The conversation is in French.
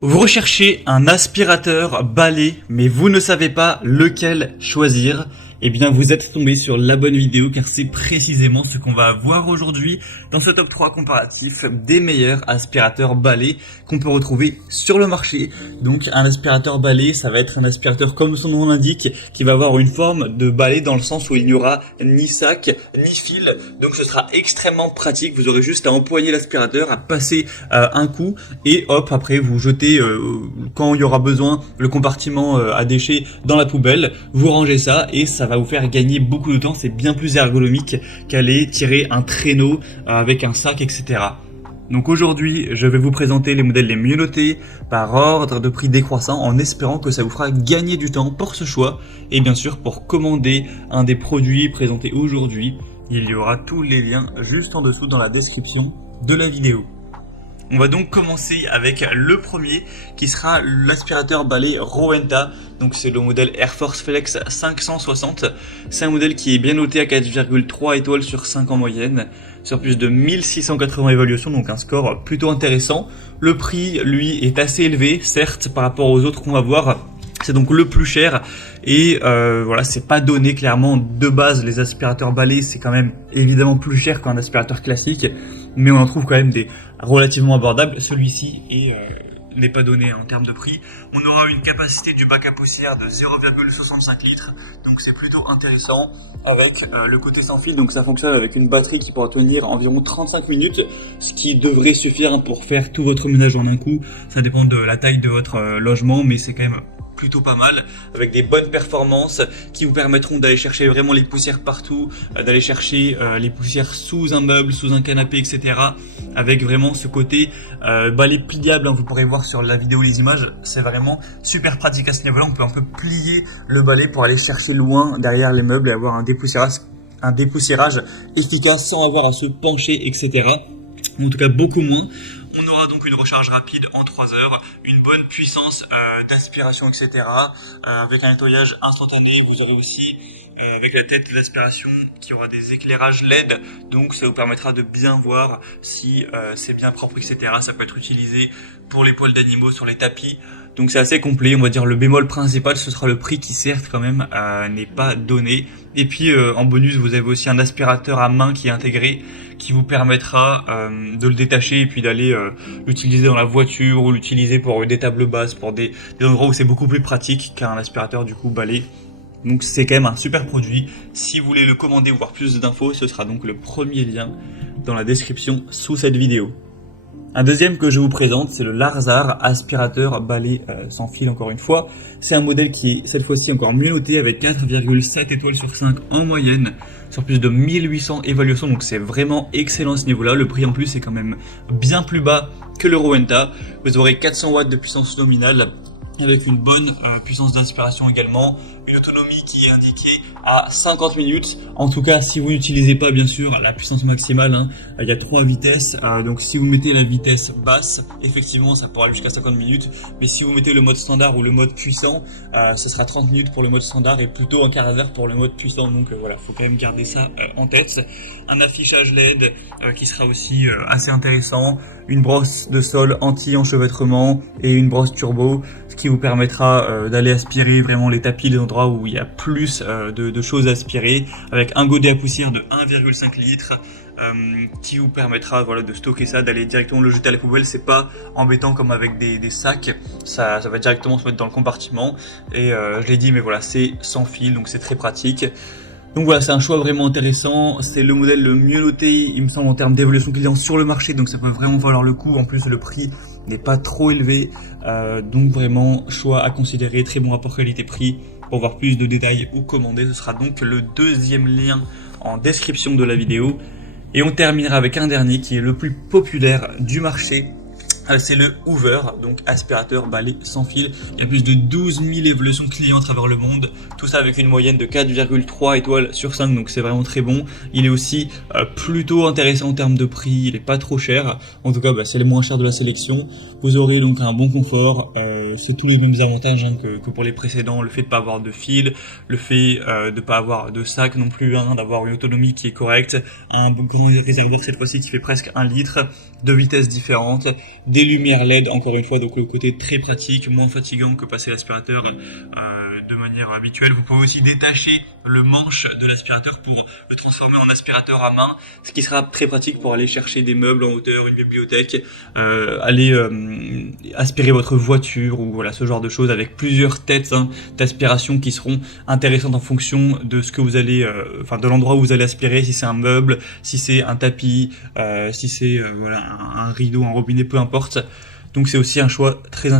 Vous recherchez un aspirateur balai, mais vous ne savez pas lequel choisir. Eh bien, vous êtes tombé sur la bonne vidéo car c'est précisément ce qu'on va voir aujourd'hui dans ce top 3 comparatif des meilleurs aspirateurs balai qu'on peut retrouver sur le marché. Donc, un aspirateur balai, ça va être un aspirateur comme son nom l'indique, qui va avoir une forme de balai dans le sens où il n'y aura ni sac, ni fil. Donc, ce sera extrêmement pratique. Vous aurez juste à empoigner l'aspirateur, à passer un coup et hop, après vous jetez quand il y aura besoin le compartiment à déchets dans la poubelle, vous rangez ça et ça va vous faire gagner beaucoup de temps. C'est bien plus ergonomique qu'aller tirer un traîneau avec un sac, etc. Donc aujourd'hui, je vais vous présenter les modèles les mieux notés par ordre de prix décroissant en espérant que ça vous fera gagner du temps pour ce choix et bien sûr pour commander un des produits présentés aujourd'hui. Il y aura tous les liens juste en dessous dans la description de la vidéo. On va donc commencer avec le premier qui sera l'aspirateur balai Rowenta. Donc c'est le modèle Air Force Flex 560. C'est un modèle qui est bien noté à 4,3 étoiles sur 5 en moyenne, sur plus de 1680 évaluations, donc un score plutôt intéressant. Le prix, lui, est assez élevé, certes, par rapport aux autres qu'on va voir. C'est donc le plus cher et voilà, c'est pas donné clairement de base. Les aspirateurs balais, c'est quand même évidemment plus cher qu'un aspirateur classique, mais on en trouve quand même des relativement abordables. Celui-ci n'est pas donné en termes de prix. On aura une capacité du bac à poussière de 0,65 litres, donc c'est plutôt intéressant avec le côté sans fil. Donc ça fonctionne avec une batterie qui pourra tenir environ 35 minutes, ce qui devrait suffire pour faire tout votre ménage en un coup. Ça dépend de la taille de votre logement, mais c'est quand même plutôt pas mal, avec des bonnes performances qui vous permettront d'aller chercher vraiment les poussières partout, d'aller chercher les poussières sous un meuble, sous un canapé, etc. Avec vraiment ce côté balai pliable, hein, vous pourrez voir sur la vidéo les images, c'est vraiment super pratique à ce niveau-là. On peut un peu plier le balai pour aller chercher loin derrière les meubles et avoir un dépoussiérage efficace sans avoir à se pencher, etc. En tout cas beaucoup moins. On aura donc une recharge rapide en 3 heures, une bonne puissance d'aspiration, etc. Avec un nettoyage instantané. Vous aurez aussi, avec la tête d'aspiration, qui aura des éclairages LED. Donc ça vous permettra de bien voir si c'est bien propre, etc. Ça peut être utilisé pour les poils d'animaux sur les tapis. Donc c'est assez complet. On va dire le bémol principal, ce sera le prix qui certes quand même n'est pas donné. Et puis en bonus, vous avez aussi un aspirateur à main qui est intégré, qui vous permettra de le détacher et puis d'aller l'utiliser dans la voiture ou l'utiliser pour des tables basses, pour des endroits où c'est beaucoup plus pratique qu'un aspirateur du coup balai. Donc c'est quand même un super produit. Si vous voulez le commander ou voir plus d'infos, ce sera donc le premier lien dans la description sous cette vidéo. Un deuxième que je vous présente, c'est le Larzar aspirateur balai sans fil encore une fois. C'est un modèle qui est cette fois-ci encore mieux noté avec 4,7 étoiles sur 5 en moyenne, sur plus de 1800 évaluations, donc c'est vraiment excellent à ce niveau-là. Le prix en plus est quand même bien plus bas que le Rowenta. Vous aurez 400 watts de puissance nominale, avec une bonne puissance d'inspiration également, une autonomie qui est indiquée à 50 minutes. En tout cas, si vous n'utilisez pas bien sûr la puissance maximale, hein, il y a 3 vitesses, donc si vous mettez la vitesse basse, effectivement ça pourra aller jusqu'à 50 minutes, mais si vous mettez le mode standard ou le mode puissant, ce sera 30 minutes pour le mode standard et plutôt un quart d'heure pour le mode puissant. Donc voilà, faut quand même garder ça en tête. Un affichage LED qui sera aussi assez intéressant, une brosse de sol anti-enchevêtrement et une brosse turbo, ce qui vous permettra d'aller aspirer vraiment les tapis, les endroits où il y a plus de choses à aspirer, avec un godet à poussière de 1,5 litres qui vous permettra voilà, de stocker ça, d'aller directement le jeter à la poubelle. C'est pas embêtant comme avec des sacs, ça va directement se mettre dans le compartiment et je l'ai dit, mais voilà, c'est sans fil, donc c'est très pratique. Donc voilà, c'est un choix vraiment intéressant, c'est le modèle le mieux noté, il me semble, en termes d'évolution client sur le marché, donc ça peut vraiment valoir le coup. En plus, le prix n'est pas trop élevé, donc vraiment, choix à considérer, très bon rapport qualité-prix. Pour voir plus de détails ou commander, ce sera donc le deuxième lien en description de la vidéo. Et on terminera avec un dernier qui est le plus populaire du marché. C'est le Hoover, donc aspirateur balai sans fil. Il y a plus de 12 000 évolutions clients à travers le monde. Tout ça avec une moyenne de 4,3 étoiles sur 5, donc c'est vraiment très bon. Il est aussi plutôt intéressant en termes de prix, il est pas trop cher. En tout cas, c'est le moins cher de la sélection. Vous aurez donc un bon confort. C'est tous les mêmes avantages hein, que pour les précédents. Le fait de pas avoir de fil, le fait de pas avoir de sac non plus, hein, d'avoir une autonomie qui est correcte, un grand réservoir cette fois-ci qui fait presque 1 litre, 2 vitesses différentes, des lumières LED, encore une fois, donc le côté très pratique, moins fatigant que passer l'aspirateur de manière habituelle. Vous pouvez aussi détacher le manche de l'aspirateur pour le transformer en aspirateur à main, ce qui sera très pratique pour aller chercher des meubles en hauteur, une bibliothèque, aller aspirer votre voiture ou voilà ce genre de choses, avec plusieurs têtes d'aspiration qui seront intéressantes en fonction de ce que vous allez, de l'endroit où vous allez aspirer, si c'est un meuble, si c'est un tapis, si c'est voilà un rideau, un robinet, peu importe. Donc c'est aussi un choix très intéressant.